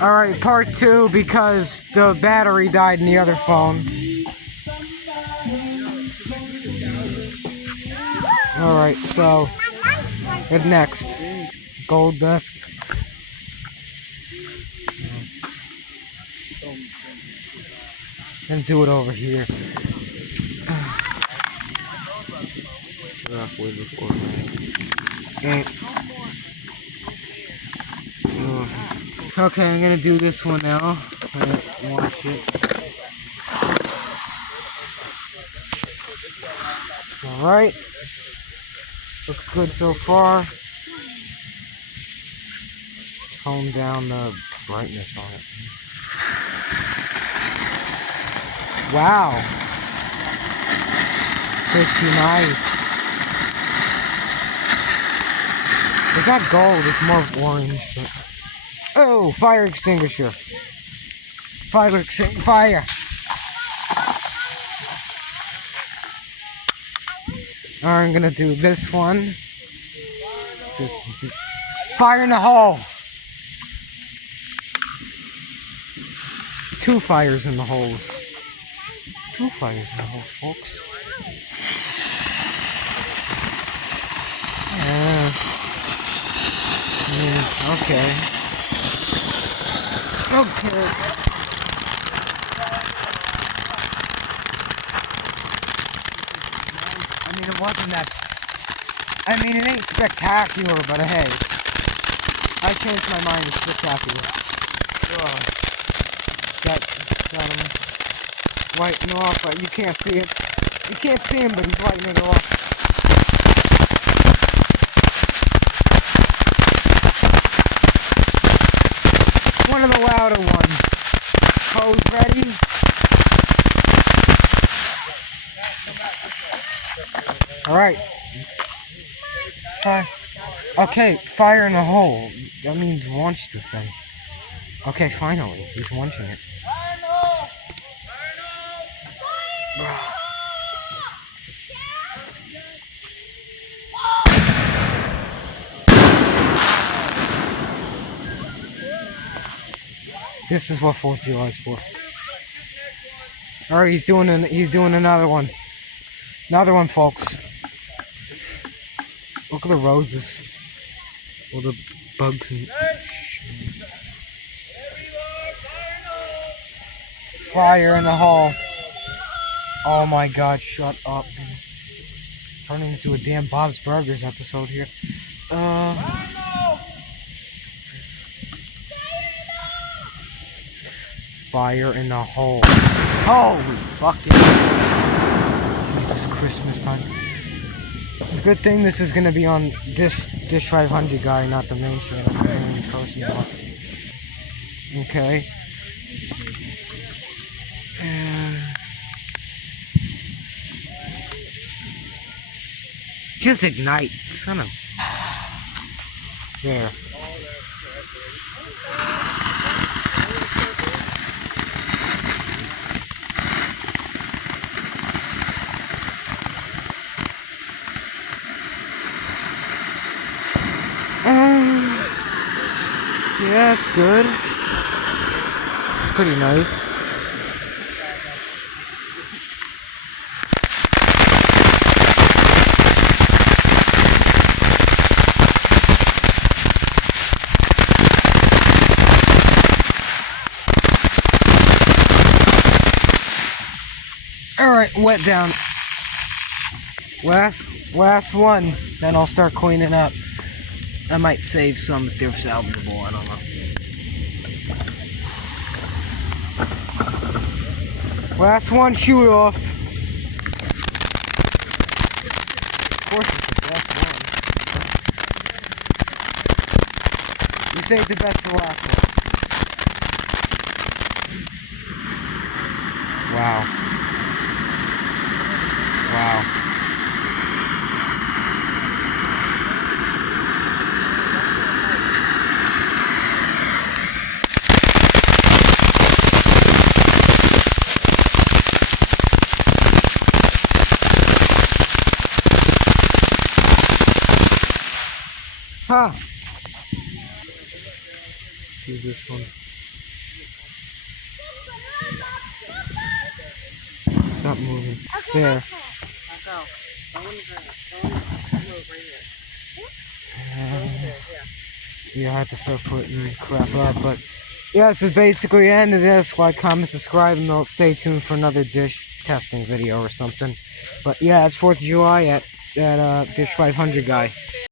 Alright, part 2 because the battery died in the other phone. Alright, so what next? Gold dust. And do it over here. Okay, I'm gonna do this one now. Wash it. Alright. Looks good so far. Tone down the brightness on it. Wow. Pretty nice. It's not gold, it's more orange. But... Oh, fire extinguisher. Fire. Alright, I'm gonna do this one. This is fire in the hole. 2 fires in the holes. 2 fires in the holes, folks. Okay. Okay. I mean, it wasn't that... I mean, it ain't spectacular, but hey. I changed my mind, it's spectacular. Got him lighting off, but you can't see it. You can't see him, but he's lighting it off. One of the louder ones. Hose ready? Alright. Fire. Okay, fire in the hole. That means launch the thing. Okay, finally. He's launching it. This is what 4th of July is for. Alright, he's doing another one. Another one, folks. Look at the roses. All the bugs and fire in the hole. Oh my god, shut up. Turning into a damn Bob's Burgers episode here. Fire in the hole. Holy fucking Jesus, Christmas time. Good thing this is gonna be on this Dish 500 guy, not the main channel, because I'm the first now. Okay. Just ignite, son of... There. Yeah, it's good. Pretty nice. Alright, wet down. Last one, then I'll start cleaning up. I might save some if they're salvageable, I don't know. Last one, shoot off. Of course it's the best one. You saved the best for last one. Wow. Wow. Huh. Do this one. Stop moving. There. Yeah, I had to start putting crap up, but yeah, this is basically the end of this. Like, comment, subscribe, and I'll stay tuned for another dish testing video or something. But yeah, it's 4th of July at Dish 500 guy.